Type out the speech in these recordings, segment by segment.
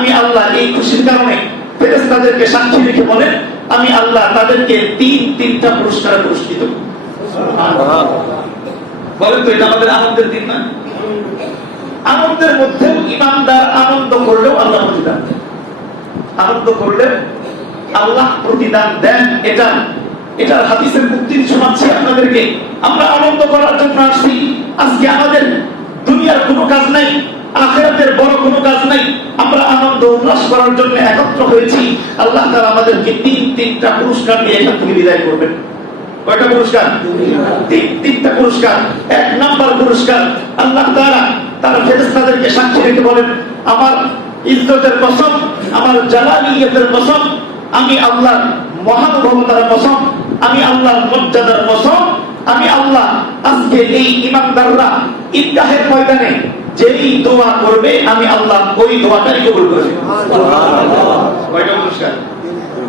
আমি আল্লাহ এই খুশির কারণে ফেরেশতাদেরকে সাক্ষী রেখে বলেন, আমি আল্লাহ তাদেরকে তিন, তিনটা পুরস্কারে পুরস্কৃত। বলেন তো এটা আমাদের আনন্দের দিন না? আনন্দের ইমানদার আনন্দ করলেও আল্লাহ প্রতিদান আনন্দ করলে আল্লাহ প্রতিদান দেন, এটা এটার হাদিসের মুক্তি শোনাচ্ছি আপনাদেরকে। আমরা আনন্দ করার জন্য আসছি। আজকে আমাদের দুনিয়ার কোনো কাজ নাই, আখেরাতের বড় কোনো কাজ নাই। উল্লাস করার জন্য একত্র হয়েছি, আল্লাহ তাআলা আমাদেরকে তিন, তিনটা পুরস্কার দিয়ে এখান থেকে বিদায় করবেন। কয়টা পুরস্কার? তিন, তিনটা পুরস্কার। এক নাম্বার পুরস্কার, আল্লাহ তারা ফেরেশতাদেরকে সাক্ষী রেখে বলেন, আমার ইজ্জতের কসম, আমার জালালিয়তের কসম, আমি আল্লাহর কসম, আমি আল্লাহর মর্যাদার কসম, আমি আল্লাহ আজকে এই ইমানদাররা ঈদগাহের ময়দানে যেই দোয়া করবে আমি আল্লাহ ওই দোয়াটাই কবুল করে নেব। কয়টা পুরস্কার?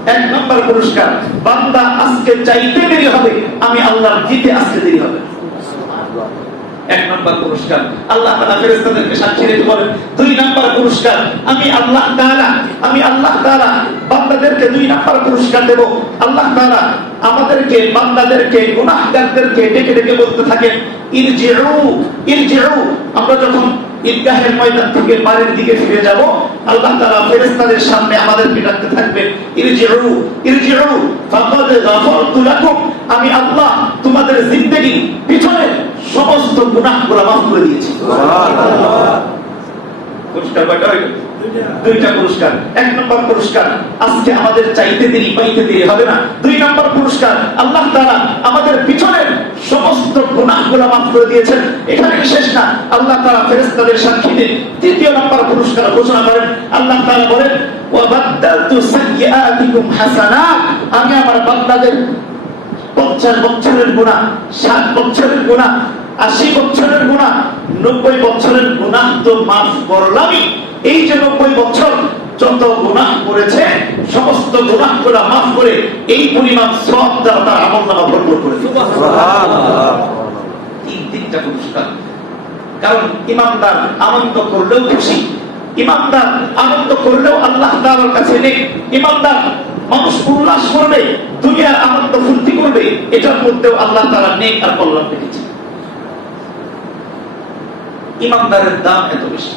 এক নম্বর পুরস্কার বান্দা আজকে চাইতে দেরি হবে আমি আল্লাহ জিতে আজকে দেরি হবে। এক নম্বর পুরস্কার। আল্লাহ সাক্ষী রেখে বলেন, দুই নম্বর পুরস্কার, আমি আল্লাহ আমি আল্লাহ বান্দাদেরকে দুই নম্বর পুরস্কার দেব। আল্লাহ আমাদেরকে, বান্দাদেরকে, গুনাহগারদেরকে ডেকে ডেকে বলতে থাকেন ইরজিউ ইরজিউ। আমরা যখন ঈদগাহের ময়দান থেকে বাড়ির দিকে ফিরে যাব, আল্লাহ তাআলা ফেরেশতাদের সামনে আমাদেরকে ডাকতে থাকবেন, ইরজিউ ইরজিউ, ফাকাদ গাফারতু লাকুম। আমি আল্লাহ তোমাদের জিন্দেগি পিছনে সমস্ত মাফ করে দিয়েছি। পুরস্কার কয়টা হইল? দুইটা। পুরস্কার। এক নম্বর পুরস্কার আজকে আমাদের চাইতে দেরি পাইতে দেরি হবে না। দুই নম্বর পুরস্কার আল্লাহ তাআলা আমাদের পিছনের সমস্ত গুনাহগুলো মাফ করে দিয়েছেন। এখানে শেষ না। আল্লাহ তাআলা ফেরেশতাদের সাক্ষীতে তৃতীয় নম্বর পুরস্কার ঘোষণা করেন। আল্লাহ তাআলা বলেন আমি আমার বান্দাদের পঞ্চাশ বছরের গুণা ষাট বছরের গুণা আশি বছরের গুণা নব্বই বছরের গুণা তো মাফ করলামই। এই যে নব্বই বছর যত গুণা করেছে সমস্ত গুণা গুলা মাফ করে এই পরিমাণ সব দ্বারা তার আমল নামা ভরপুর করে দিল। তিন পুরস্কার কারণ ইমানদার আনন্দ করলেও খুশি ইমানদার আনন্দ করলেও আল্লাহ তাআলার কাছে নেই ইমানদার মানুষ উল্লাস করবে দুনিয়ার আনন্দ ফুর্তি করবে এটার মধ্যেও আল্লাহ তাআলা নেক আর কল্যাণ রেখেছে ইমানদারের দাম এত বেশি।